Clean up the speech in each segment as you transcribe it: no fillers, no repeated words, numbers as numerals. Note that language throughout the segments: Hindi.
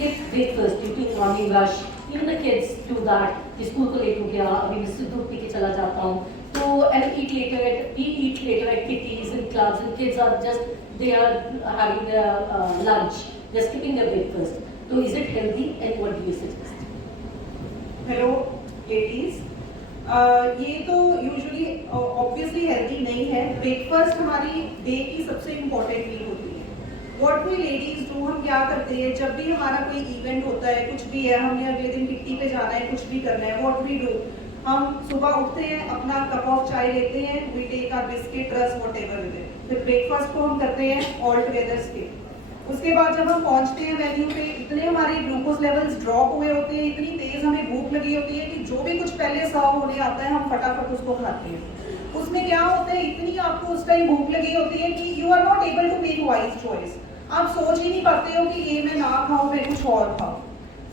skip breakfast due to morning rush. Even the kids do that. School को लेट हो गया, अभी मैं सिर्फ दूध पी के चला जाता हूँ. तो and we eat later at kitties and clubs, and kids are just they are having their lunch. They're skipping their breakfast. So is it healthy, and what do you suggest? Hello, ladies. ये तो यूजुअली ऑब्वियसली हेल्दी नहीं है. ब्रेकफास्ट हमारी डे की सबसे इम्पोर्टेंट मील होती है. व्हाट वी लेडीज डू, हम क्या करते हैं जब भी हमारा कोई इवेंट होता है, कुछ भी है, हमने अगले दिन किट्टी पे जाना है, कुछ भी करना है, व्हाट वी डू, हम सुबह उठते हैं, अपना कप ऑफ चाय लेते हैं, we take our biscuit, rusk, whatever with it. फिर ब्रेकफास्ट को हम करते हैं ऑल टुगेदर स्किप. उसके बाद जब हम पहुंचते हैं वेन्यू पे, इतने हमारे ग्लूकोज लेवल्स ड्रॉप हुए होते हैं, इतनी तेज हमें भूख लगी होती है कि जो भी कुछ पहले सर्व होने आता है हम फटाफट उसको खाते हैं. उसमें क्या होता है, इतनी आपको उस टाइम भूख लगी होती है कि you are not able to make wise choice. आप सोच ही नहीं पाते हो कि ये मैं ना खाऊं, मैं कुछ और खाऊं.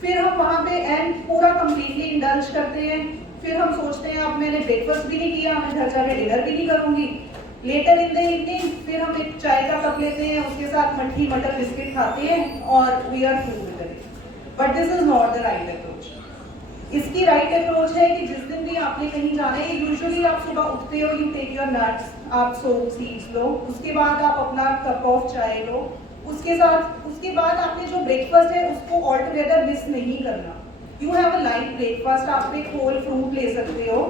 फिर हम वहाँ पे एंड पूरा कम्प्लीटली इंडल्ज करते हैं. फिर हम सोचते हैं अब मैंने ब्रेकफास्ट भी नहीं किया, मैं घर जाके डिनर भी नहीं करूंगी. लेटर इन द इवनिंग फिर हम एक चाय का कप लेते हैं, उसके साथ मट्ठी मटर बिस्किट खाते हैं और we are through with it. But this is not the right approach. इसकी राइट अप्रोच है कि जिस दिन भी आपने कहीं जाना है, यूजुअली आप सुबह उठते हो, यू टेक योर नट्स, आप सोप सीड्स लो, उसके बाद आप अपना कप ऑफ चाय लो, उसके बाद आपने जो ब्रेकफास्ट है उसको ऑल टुगेदर मिस नहीं करना. You have a light breakfast. आप एक होल फ्रूट ले सकते हो.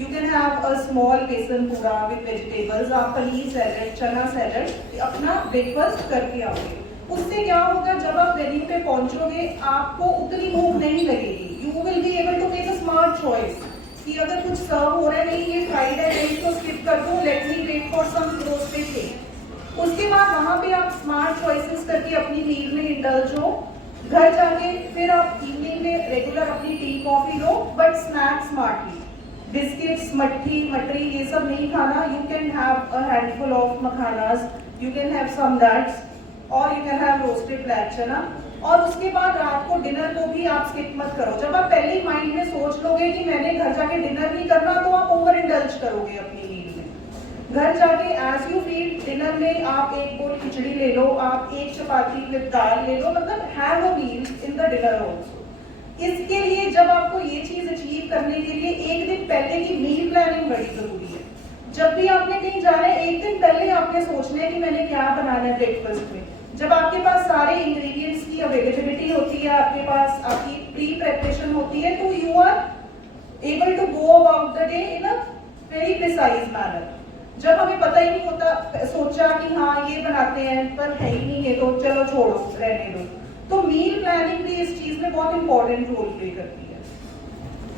You can have a small बेसन पूरा with vegetables, आप पनीर सैलड, चना सैलड, अपना ब्रेकफास्ट करके आओगे. उससे क्या होगा, जब आप वेन्यू पे पहुंचोगे आपको उतनी भूख नहीं लगेगी. You will be able to make a smart choice कि अगर कुछ सर्व हो रहा है, नहीं ये फ्राइड है, नहीं इसको स्किप कर दूं, let me wait for some roasted thing. उसके बाद वहाँ पे आप स्मार्ट चॉइसेस करके अपनी मील में इंडल्ज हो. घर जाके फिर आप इवनिंग में रेगुलर अपनी टी कॉफी लो, बट स्नैक स्मार्टली. बिस्किट्स, मट्ठी मटरी ये सब नहीं खाना. You can have a handful of makhanas, you can have some nuts, और you can have roasted black chana. और उसके बाद रात को डिनर को भी आप स्किप मत करो. जब आप पहले ही माइंड में सोच लोगे कि मैंने घर जाके डिनर नहीं करना, तो आप ओवर इंडल्ज करोगे अपनी मील में. घर जाके एज यू फील, डिनर में आप एक बोल खिचड़ी ले लो, आप एक चपाती विद दाल ले लो, मतलब have a meal in the dinner also. इसके लिए जब आपको ये चीज अचीव करने के लिए एक दिन पहले की मील प्लानिंग बड़ी जरूरी है. जब भी आपने कहीं जाना है, एक दिन पहले आपने सोचना है कि मैंने क्या बनाना है ब्रेकफास्ट में. जब आपके पास सारे इंग्रेडिएंट्स की अवेलेबिलिटी होती है, आपके पास आपकी प्री प्रेपरेशन होती है, तो you are able to go about the day in a very precise manner. जब हमें पता ही नहीं होता, सोचा कि हाँ ये बनाते हैं पर है ही नहीं है, तो चलो छोड़ो, रहने दो. तो मील प्लानिंग भी इस चीज में बहुत इंपॉर्टेंट रोल प्ले करती है.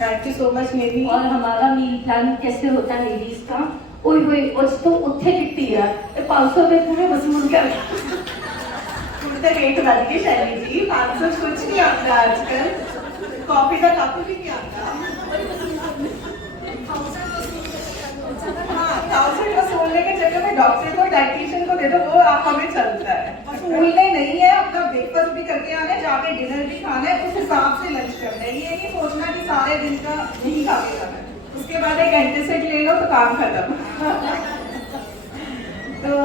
थैंक यू सो मच मेरी. और हमारा मील प्लान कैसे होता है लेडीज का, ओए होए आज तो उत्थे कितनी है 500 रुपए पूरे वसूल कर. रेट बढ़ गई शैली जी, 500 कुछ नहीं आता आजकल. कॉफी का कप भी नहीं आता. हाँ, 1000 वसूलने के चक्कर में डॉक्टर को, डाइटिशियन को दे दो, वो आप हमें चलता है. वसूलने नहीं है, अपना ब्रेकफास्ट भी करके आना है, जाके डिनर भी खाना है, उस हिसाब से लंच करना है. ये नहीं सोचना कि सारे दिन का नहीं खा के जाना है, उसके बाद एक एंटीसेट ले लो तो काम खत्म. तो